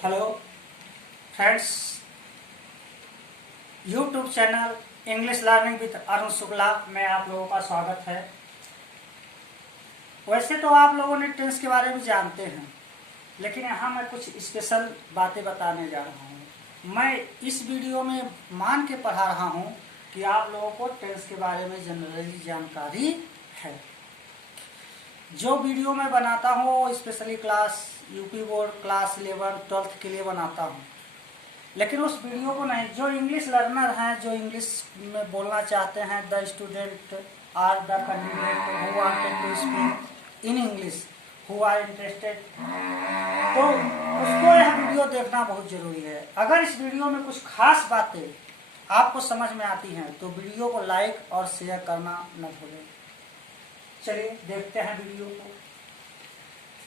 Hello friends, YouTube channel English learning with Arun Shukla में आप लोगों का स्वागत है। वैसे तो आप लोगों ने टेंस के बारे में जानते हैं, लेकिन यहाँ मैं कुछ स्पेशल बातें बताने जा रहा हूँ। मैं इस वीडियो में मान के पढ़ा रहा हूँ कि आप लोगों को टेंस के बारे में जनरली जानकारी है। जो वीडियो मैं बनाता हूँ वो specially class UP board class 11 12th के लिए बनाता हूँ, लेकिन उस वीडियो को नहीं, जो इंग्लिश लर्नर हैं, जो इंग्लिश में बोलना चाहते हैं, the student are the candidate who wanted to speak in English who are interested, तो उसको यह वीडियो देखना बहुत जरूरी है। अगर इस वीडियो में कुछ खास बातें आपको समझ में आती हैं तो वीडियो को लाइक और शेयर करना न भूलें। चलिए देखते हैं वीडियो को।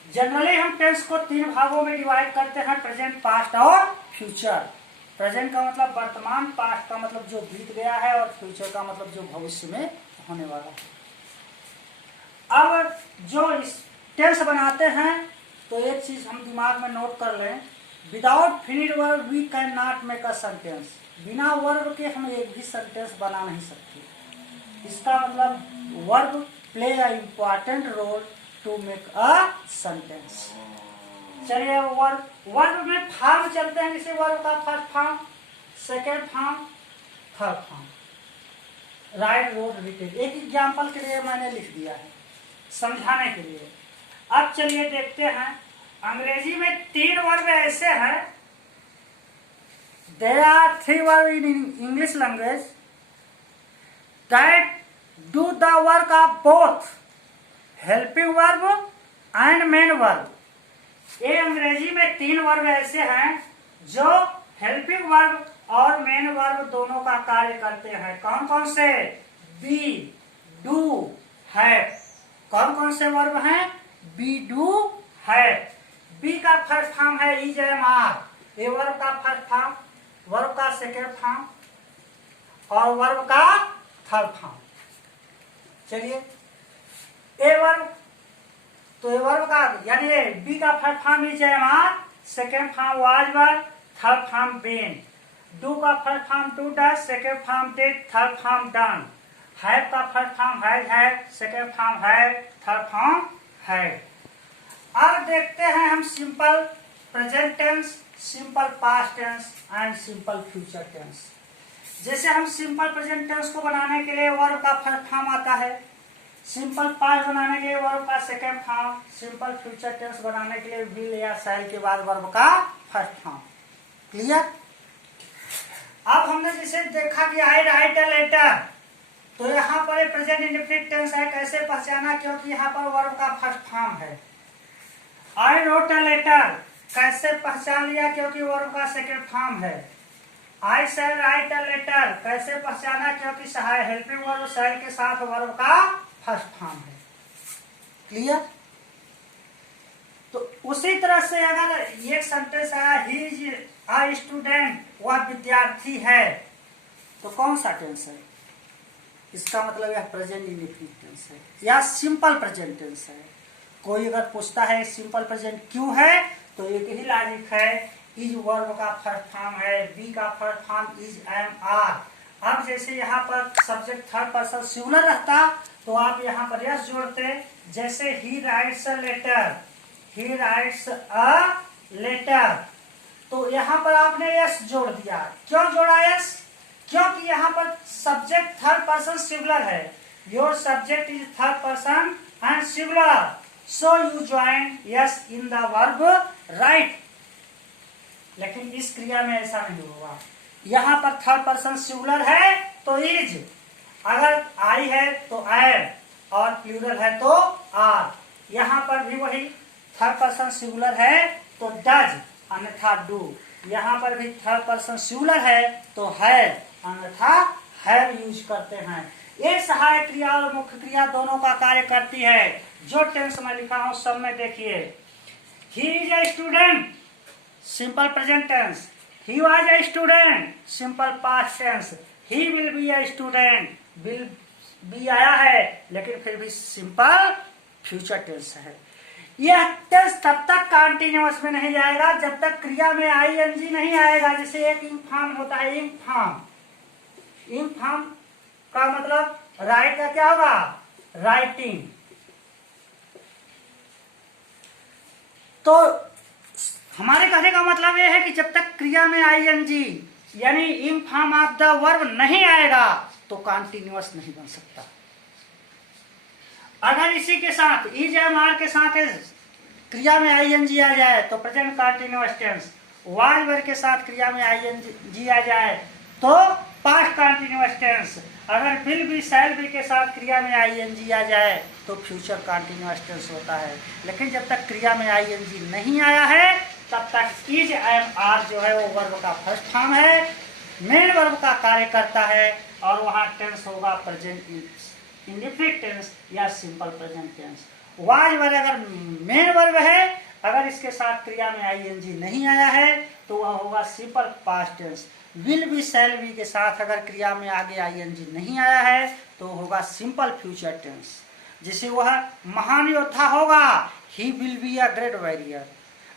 जनरली हम टेंस को 3 भागों में डिवाइड करते हैं, प्रेजेंट, पास्ट और फ्यूचर। प्रेजेंट का मतलब वर्तमान, पास्ट का मतलब जो बीत गया है और फ्यूचर का मतलब जो भविष्य में होने वाला है। अब जो इस टेंस बनाते हैं तो एक चीज हम दिमाग में नोट कर लें, without finished verb we can not make a sentence. बिना वर्ब के हम एक भी सेंटेंस बना नहीं सकते। इसका मतलब verb play a important role to make a sentence. चलिए वर्ब में फॉर्म चलते हैं, जैसे वर्ब का first form, second form, third form. Write, rode, written. एक एग्जाम्पल के लिए मैंने लिख दिया है समझाने के लिए। अब चलिए देखते हैं, अंग्रेजी में 3 वर्ब ऐसे हैं, there are 3 verb in English language that do the work of both helping verb and main verb. ये अंग्रेजी में 3 वर्ब ऐसे हैं जो हेल्पिंग वर्ब और मेन वर्ब दोनों का कार्य करते हैं। कौन कौन से? Be, do, have. कौन कौन से वर्ब हैं? Be, do, have. बी का फर्स्ट फॉर्म है इज, एम, आर। ये वर्ब का फर्स्ट फॉर्म, वर्ब का सेकेंड फॉर्म और वर्ब का थर्ड फॉर्म। चलिए ए वर्ब, तो ए वर्ब का यानी बी का first form is, am, are, second form was, were, third form been. Do का first form do, does, second form did, third form done. Have का first form has, had, second form had, third form had. अब देखते हैं हम simple present tense, simple past tense and simple future tense. जैसे हम simple present tense को बनाने के लिए वर्ब का फर्स्ट फॉर्म आता है, सिंपल पास्ट बनाने के लिए वर्ब का second form, simple future tense बनाने के लिए विल या शैल के बाद वर्ब का फर्स्ट फॉर्म। क्लियर? अब हमने जैसे देखा कि आई राइट अ लेटर, तो यहाँ पर प्रेजेंट इंडेफिनिट टेंस है। कैसे पहचाना? क्योंकि यहाँ पर वर्ब का फर्स्ट फॉर्म है। आई रोट अ लेटर, कैसे पहचान लिया? क्योंकि वर्ब का सेकेंड फॉर्म है। आई शैल राइट अ लेटर, कैसे पहचाना? क्योंकि सहाय हेल्पिंग वर्ब शैल के साथ वर्ब का फर्स्ट फॉर्म है। क्लियर? तो उसी तरह से अगर ये सेंटेंस आया ही इज अ स्टूडेंट, वह विद्यार्थी है, तो कौन सा टेंस है? इसका मतलब यह प्रेजेंट इंडेफिनिट टेंस है या सिंपल प्रेजेंट टेंस है। कोई अगर पूछता है सिंपल प्रेजेंट क्यों है, तो एक ही लॉजिक है, इज वर्ब का फर्स्ट फॉर्म है, बी का first form is, am, are. अब जैसे यहाँ पर सब्जेक्ट थर्ड पर्सन सिंगुलर रहता तो आप यहाँ पर यस जोड़ते, जैसे he writes a letter, he writes a letter, तो यहाँ पर आपने यस जोड़ दिया। क्यों जोड़ा यस? क्योंकि यहाँ पर सब्जेक्ट थर्ड पर्सन सिंगुलर है। Your subject is third person and singular, so you join yes in the verb right. लेकिन इस क्रिया में ऐसा नहीं होगा। यहाँ पर थर्ड पर्सन सिंगुलर है तो इज, अगर आई है तो एम और प्लूरल है तो आर। यहाँ पर भी वही, थर्ड पर्सन सिंगुलर है तो डज अन्यथा डू। यहाँ पर भी थर्ड पर्सन सिंगुलर है तो हैव अन्यथा हैव यूज करते हैं। ये सहायक क्रिया और मुख्य क्रिया दोनों का कार्य करती है। जो टेंस में लिखा हूं सब में देखिए, he is a student, simple present tense. He was a student, simple past tense. He will be a student, will be आया है लेकिन फिर भी सिंपल फ्यूचर टेंस है। यह टेंस तब तक कंटिन्यूअस में नहीं जाएगा जब तक क्रिया में आईएनजी नहीं आएगा। जैसे एक इन्फॉर्म होता है, इन्फॉर्म का मतलब राइट का क्या होगा, राइटिंग। तो हमारे कहने का मतलब यह है कि जब तक क्रिया में आईएनजी यानी in form of the verb नहीं आएगा तो कंटिन्यूअस नहीं बन सकता। अगर इसी के साथ इज एम आर के साथ क्रिया में आईएनजी आ जाए तो present continuous tense, was verb के साथ क्रिया में आईएनजी आ जाए तो पास्ट कंटिन्यूअस टेंस, अगर विल बी शैल बी के साथ क्रिया में आईएनजी आ जाए तो फ्यूचर कंटिन्यूअस टेंस होता है। लेकिन जब तक क्रिया में आईएनजी नहीं आया है तब तक इज एम आर जो है वो वर्ब का फर्स्ट फॉर्म है, मेन वर्ब का कार्य करता है और वहां टेंस होगा प्रेजेंट इंडेफिनिट टेंस या simple present tense. Was verb अगर मेन वर्ब है, अगर इसके साथ क्रिया में आईएनजी नहीं आया है तो वह होगा simple past tense. Will be shall be के साथ अगर क्रिया में आगे आईएनजी नहीं आया है तो होगा सिंपल फ्यूचर टेंस। जैसे वह महान योद्धा होगा, he will be a great warrior.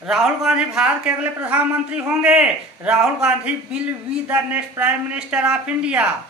Rahul Gandhi Bharat के अगले प्रधानमंत्री होंगे, Rahul Gandhi will be the next prime minister of India.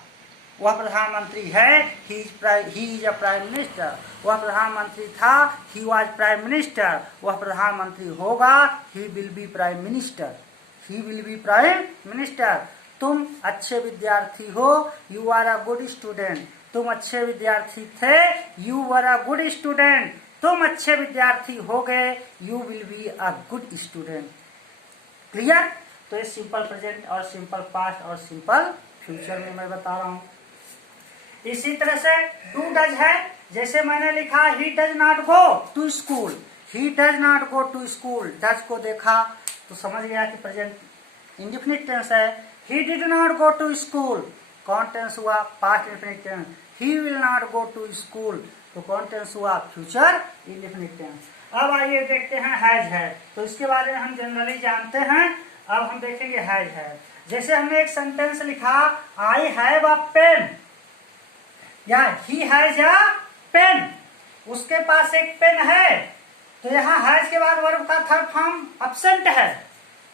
वह प्रधानमंत्री है, he is a prime minister. वह प्रधानमंत्री था, ही वाज प्राइम मिनिस्टर। वह प्रधानमंत्री होगा, he will be prime minister. He will be prime minister. तुम अच्छे विद्यार्थी हो, you are a good student. तुम अच्छे विद्यार्थी थे, you were a good student. तुम अच्छे विद्यार्थी हो गए, you will be a good student. Clear? तो ये सिंपल प्रेजेंट और सिंपल पास्ट और सिंपल फ्यूचर में मैं बता रहा हूं। इसी तरह से डू डज है, जैसे मैंने लिखा he does not go to school, he does not go to school. Does को देखा तो समझ गया कि प्रेजेंट इंडेफिनिट टेंस है। He did not go to school, कौन टेंस हुआ, past indefinite tense. He will not go to school, तो कौन टेंस हुआ, फ्यूचर इंडेफिनिट टेंस। अब आइए देखते हैं हैज है, तो इसके बारे में हम जनरली जानते हैं। अब हम देखेंगे हैज है। जैसे हमने एक सेंटेंस लिखा आई हैव अ पेन या ही हैज अ पेन, उसके पास एक पेन है, तो यहाँ हैज के बाद वर्ब का थर्ड फॉर्म एब्सेंट है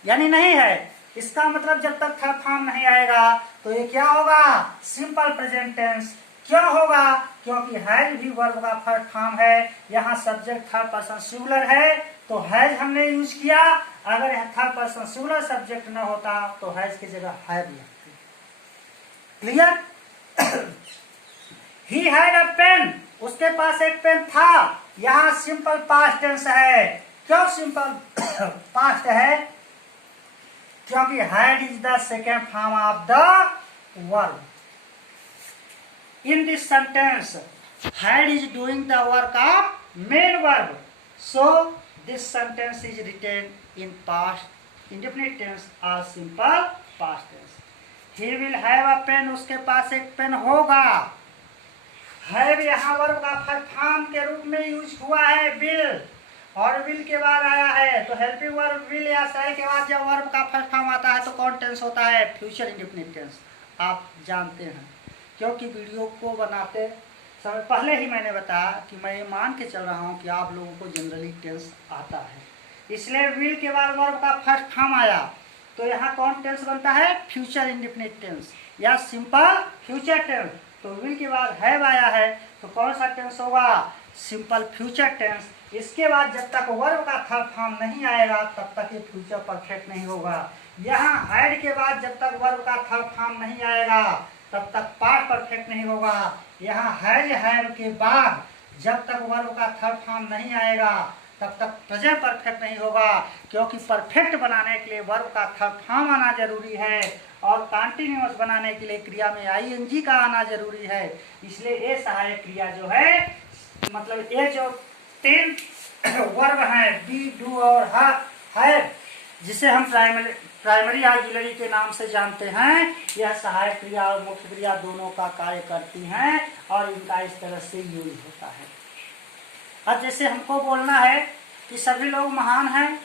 यानी नहीं है। इसका मतलब जब तक थर्ड फॉर्म नहीं आएगा तो ये क्या होगा, सिंपल प्रेजेंट टेंस। क्यों होगा, क्योंकि हैज भी वर्ब का फर्स्ट फॉर्म है। यहाँ सब्जेक्ट थर्ड पर्सन सिंगुलर है तो हैज हमने यूज किया। अगर यह थर्ड पर्सन सिंगुलर सब्जेक्ट न होता तो हैज की जगह हैव लगती। Clear? He had a pen, उसके पास एक पेन था। यहाँ सिंपल पास्ट टेंस है। क्यों सिंपल पास्ट है, क्योंकि had is the second form of the verb. In this sentence, had is doing the work of main verb. So this sentence is written in past indefinite tense or simple past tense. He will have a pen, उसके पास एक pen होगा। have यहाँ verb का first form के रूप में use हुआ है will, और will के बाद आया है तो हेल्पिंग वर्ब will या shall के बाद जब वर्ब का फर्स्ट फॉर्म आता है तो कौन टेंस होता है, फ्यूचर इंडेफिनिट टेंस। आप जानते हैं क्योंकि वीडियो को बनाते समय पहले ही मैंने बताया कि मैं ये मान के चल रहा हूँ कि आप लोगों को जनरली टेंस आता है, इसलिए विल के बाद वर्ब का फर्स्ट फॉर्म आया तो यहाँ कौन टेंस बनता है, फ्यूचर इंडेफिनिट टेंस या सिंपल फ्यूचर टेंस। तो विल के बाद हैव आया है तो कौन सा टेंस होगा, सिंपल फ्यूचर टेंस। इसके बाद जब तक वर्ब का थर्ड फॉर्म नहीं आएगा तब तक ये फ्यूचर परफेक्ट नहीं होगा। यहाँ हैड के बाद जब तक वर्ब का थर्ड फॉर्म नहीं आएगा तब तक पास्ट परफेक्ट नहीं होगा। यहाँ हैज हैव के बाद जब तक वर्ब का थर्ड फॉर्म नहीं आएगा तब तक प्रेजेंट परफेक्ट नहीं होगा, क्योंकि परफेक्ट बनाने के लिए वर्ब का थर्ड फॉर्म आना जरूरी है और कंटिन्यूअस बनाने के लिए क्रिया में आईएनजी का आना जरूरी है। इसलिए ये सहायक क्रिया जो है, मतलब ये जो 3 वर्ब हैं बी, डू और हैव, जिसे हम प्राइमरी ऑक्सिलरी के नाम से जानते हैं, यह सहायक क्रिया और मुख्य क्रिया दोनों का कार्य करती हैं और इनका इस तरह से यूज होता है। अब जैसे हमको बोलना है कि सभी लोग महान हैं,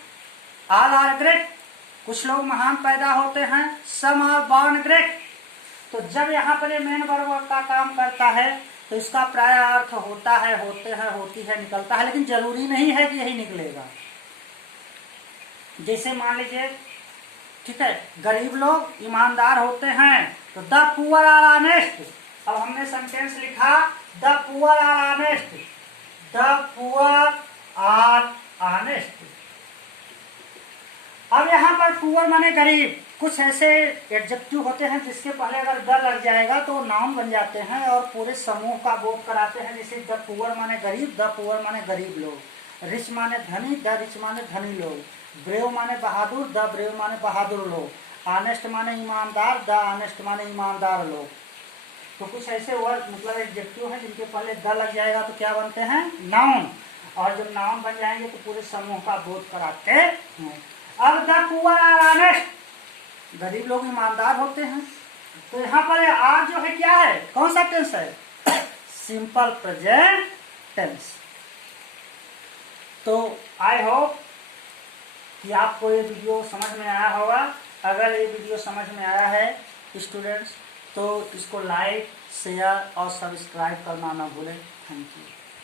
ऑल आर ग्रेट, कुछ लोग महान पैदा होते हैं, सम आर बॉर्न ग्रेट। तो जब यहाँ पर ये मेन वर्ब का काम करता है तो इसका प्राय अर्थ होता है, होते हैं, होती है, निकलता है, लेकिन जरूरी नहीं है कि यही निकलेगा। जैसे मान लीजिए, ठीक है, गरीब लोग ईमानदार होते हैं, तो द पुअर आर ऑनेस्ट। अब हमने सेंटेंस लिखा the poor are honest, the poor are honest. अब यहाँ पर पुअर माने गरीब, कुछ ऐसे एडजेक्टिव होते हैं जिसके पहले अगर द लग जाएगा तो नाउन बन जाते हैं और पूरे समूह का बोध कराते हैं। जैसे द पुअर माने गरीब, द पुअर माने गरीब लोग, रिच माने धनी, द रिच माने धनी लोग, ब्रेव माने बहादुर, द ब्रेव माने बहादुर लोग, ऑनेस्ट माने ईमानदार, द ऑनेस्ट माने ईमानदार लोग। तो कुछ ऐसे वर्ड मतलब एडजेक्टिव हैं जिनके पहले द लग जाएगा तो क्या बनते हैं, नाउन, और जब नाउन बन जाएंगे तो पूरे समूह का बोध कराते हैं। अब द पुअर आर ऑनेस्ट, गरीब लोग ईमानदार होते हैं। तो यहाँ पर आर जो है क्या है, कौन सा टेंस है, सिंपल प्रेजेंट टेंस। तो आई होप कि आपको ये वीडियो समझ में आया होगा। अगर ये वीडियो समझ में आया है स्टूडेंट्स, तो इसको लाइक, शेयर और सब्सक्राइब करना ना भूलें। Thank you.